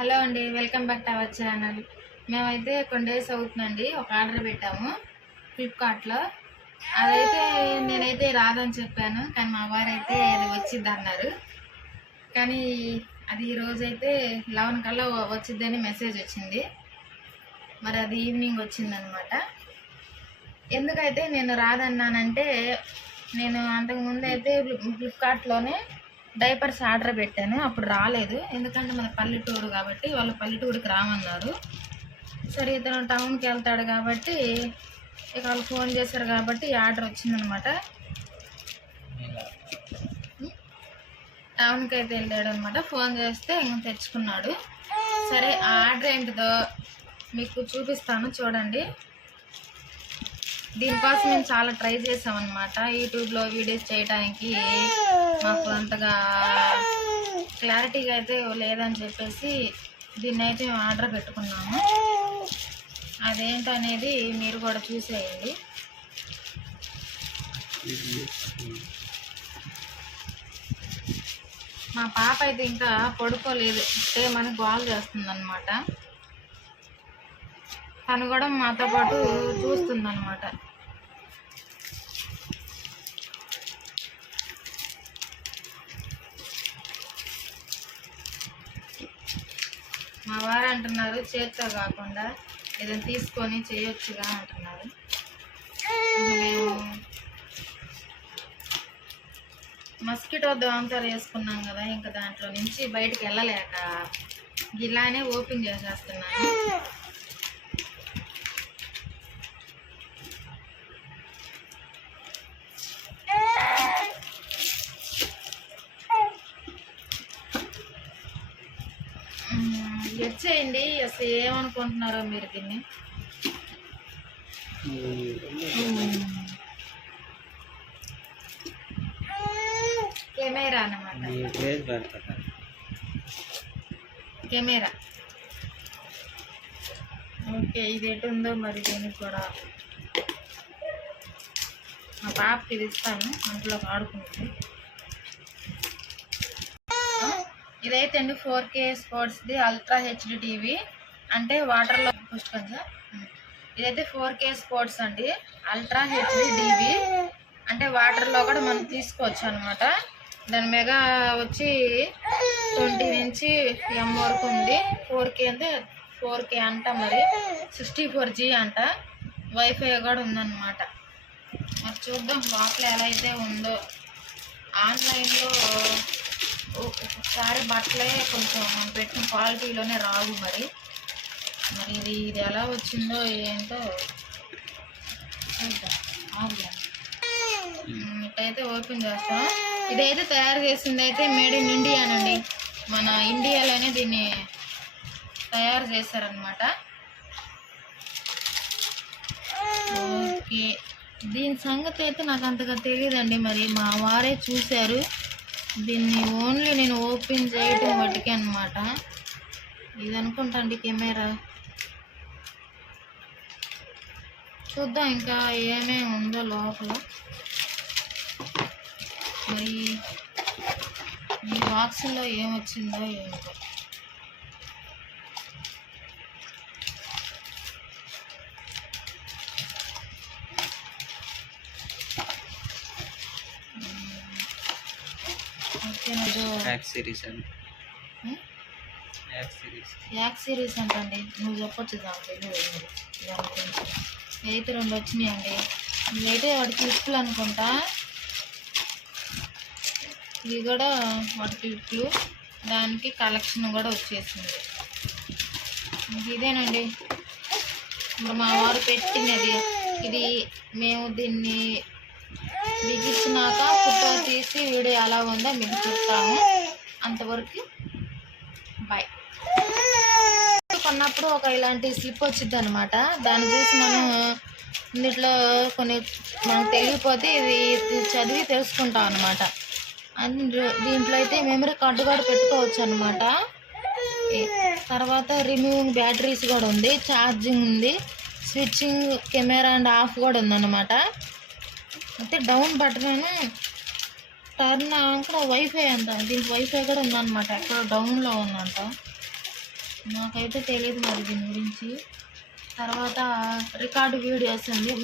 Hello అండి, welcome back to our channel. మేమైతే కొన్ని డేస్ అవుతుందండి ఒక ఆర్డర్ పెట్టాము ఫ్లిప్కార్ట్లో. అదైతే నేనైతే రాదని చెప్పాను, కానీ మా వారైతే అది వచ్చిద్ది అన్నారు. కానీ అది ఈరోజైతే 11 కల్లా వచ్చిద్దని మెసేజ్ వచ్చింది. మరి అది ఈవినింగ్ వచ్చిందనమాట. ఎందుకైతే నేను రాదన్నానంటే, నేను అంతకుముందు అయితే ఫ్లిప్కార్ట్లోనే డైపర్స్ ఆర్డర్ పెట్టాను. అప్పుడు రాలేదు, ఎందుకంటే మన పల్లెటూరు కాబట్టి వాళ్ళు పల్లెటూరుకి రామన్నారు. సరే ఇతను టౌన్కి వెళ్తాడు కాబట్టి ఇక వాళ్ళు ఫోన్ చేశారు కాబట్టి ఆర్డర్ వచ్చిందనమాట. టౌన్కి అయితే వెళ్ళాడు అనమాట. ఫోన్ చేస్తే ఇంక తెచ్చుకున్నాడు. సరే ఆ ఆర్డర్ ఏంటిదో మీకు చూపిస్తాను, చూడండి. దీనికోసం మేము చాలా ట్రై చేసామన్నమాట. యూట్యూబ్లో వీడియోస్ చేయడానికి మాకు అంతగా క్లారిటీగా అయితే లేదని చెప్పేసి దీన్ని అయితే మేము ఆర్డర్ పెట్టుకున్నాము. అదేంటనేది మీరు కూడా చూసేయండి. మా పాప అయితే ఇంకా పడుకోలేదు, మనకి గోల్ చేస్తుంది అనమాట. తను కూడా మాతో పాటు చూస్తుందన్నమాట. మా వారు అంటున్నారు చేత్తో కాకుండా ఏదైనా తీసుకొని చేయొచ్చుగా అంటున్నారు. మేము మస్కిటో దోమతెర వేసుకున్నాం కదా, ఇంకా దాంట్లో నుంచి బయటకు వెళ్ళలేక ఇలానే ఓపెన్ చేసేస్తున్నాను. వచ్చేయండి, అసలు ఏమనుకుంటున్నారో మీరు దీన్ని. కెమెరా అన్నమాట, కెమెరా. ఓకే, ఇది ఎటు ఉందో మరి దీనికి కూడా మా పాపకి ఇది ఇస్తాను, అందులోకి ఆడుకుంటుంది. ఇదైతే అండి 4K స్పోర్ట్స్ది అల్ట్రా హెచ్డి టీవీ, అంటే వాటర్లో పుష్కంగా. ఇదైతే 4K స్పోర్ట్స్ అండి, అల్ట్రా హెచ్డి టీవీ, అంటే వాటర్లో కూడా మనం తీసుకోవచ్చు అనమాట. దాని మెగా వచ్చి 20 నుంచి M వరకు ఉంది. 4K అంటే 4K అంట, మరి 64G అంట. వైఫై కూడా ఉందన్నమాట. మరి చూద్దాం లోపల ఎలా అయితే ఉందో. ఆన్లైన్లో ఒక్కొక్కసారి బట్టలే కొంచెం మనం పెట్టిన క్వాలిటీలోనే రావు. మరి ఇది ఎలా వచ్చిందో ఏంటో చూద్దాం. ఇటైతే ఓపెన్ చేస్తాం. ఇదైతే తయారు చేసింది అయితే మేడ్ ఇన్ ఇండియానండి, మన ఇండియాలోనే దీన్ని తయారు చేశారనమాట. ఓకే, దీని సంగతి అయితే నాకు అంతగా తెలియదండి. మరి మా వారే చూశారు దీన్ని, ఓన్లీ నేను ఓపెన్ చేయటం వాటికి అనమాట. ఇది అనుకుంటా అండి కెమెరా. చూద్దాం ఇంకా ఏమేమి ఉందో లోపల. మరి ఈ బాక్స్లో ఏమొచ్చిందో ఏంటో. యాక్ సిరీస్ అంటండి, నువ్వు చెప్పొచ్చు దాంట్లో. అయితే 2 వచ్చినాయండి. ఇదైతే వాటి క్లిప్లు అనుకుంటా, ఇవి కూడా వాటి క్లిప్లు. దానికి కలెక్షన్ కూడా వచ్చేసింది. ఇదేనండి ఇప్పుడు మా వారు పెట్టినది. ఇది మేము దీన్ని బిగించినాక ఫోటో తీసి వీడియో ఎలా ఉందో మీకు చెప్తాము. అంతవరకు బాయ్. కొన్నప్పుడు ఒక ఇలాంటి స్లిప్ వచ్చింది అనమాట. దాన్ని చూసి మనం ఇందులో కొన్ని మనకు తెలియకపోతే ఇది చదివి తెలుసుకుంటాం అనమాట. దీంట్లో అయితే మెమరీ కార్డు కూడా పెట్టుకోవచ్చు అనమాట. తర్వాత రిమూవింగ్ బ్యాటరీస్ కూడా ఉంది, ఛార్జింగ్ ఉంది, స్విచ్చింగ్ కెమెరా అండ్ ఆఫ్ కూడా ఉందన్నమాట. అయితే డౌన్ బటన్ టర్న్ కూడా వైఫై అంట, దీనికి వైఫై కూడా ఉందన్నమాట. ఎక్కడ డౌన్లో ఉందంట. నాకైతే తెలియదు మరి దీని గురించి. తర్వాత రికార్డు వీడియోస్ అండి,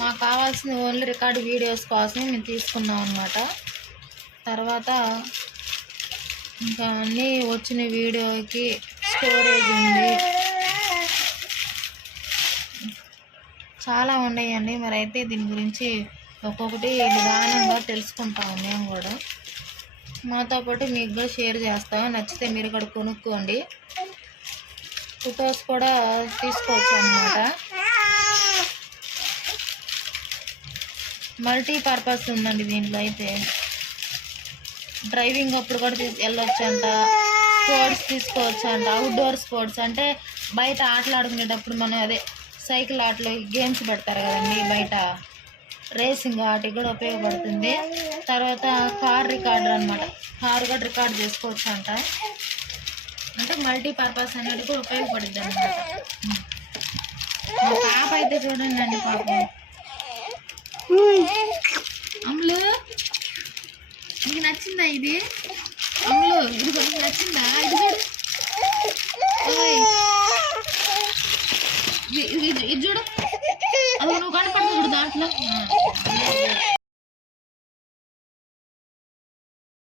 మాకు కావాల్సిన ఓన్లీ రికార్డు వీడియోస్ కోసం మేము తీసుకున్నాం అన్నమాట. తర్వాత ఇంకా అన్నీ వచ్చిన వీడియోకి స్టోరేజ్ ఉంది, చాలా ఉన్నాయండి. మరి అయితే దీని గురించి ఒక్కొక్కటి నిదానంగా తెలుసుకుంటాము మేము కూడా. మాతో పాటు మీకు కూడా షేర్ చేస్తాం, నచ్చితే మీరు కూడా కొనుక్కోండి. ఫొటోస్ కూడా తీసుకోవచ్చు అన్నమాట. మల్టీపర్పస్ ఉందండి దీంట్లో. అయితే డ్రైవింగ్ అప్పుడు కూడా వెళ్ళొచ్చు అంట, స్పోర్ట్స్ తీసుకోవచ్చు అంట. అవుట్డోర్ స్పోర్ట్స్ అంటే బయట ఆటలు ఆడుకునేటప్పుడు మనం అదే సైకిల్ ఆటలు గేమ్స్ పెడతారు కదండి బయట, రేసింగ్ వాటికి కూడా ఉపయోగపడుతుంది. తర్వాత కార్ రికార్డర్ అనమాట, కార్ కూడా రికార్డ్ చేసుకోవచ్చు అంట. అంటే మల్టీపర్పస్ అనేది కూడా ఉపయోగపడుద్ది అనమాట. మా పాప అయితే చూడండి అండి, పాపం అమ్ములు నీకు నచ్చిందా ఇది? అమ్ములు ఇది కొంచెం నచ్చిందా? ఇది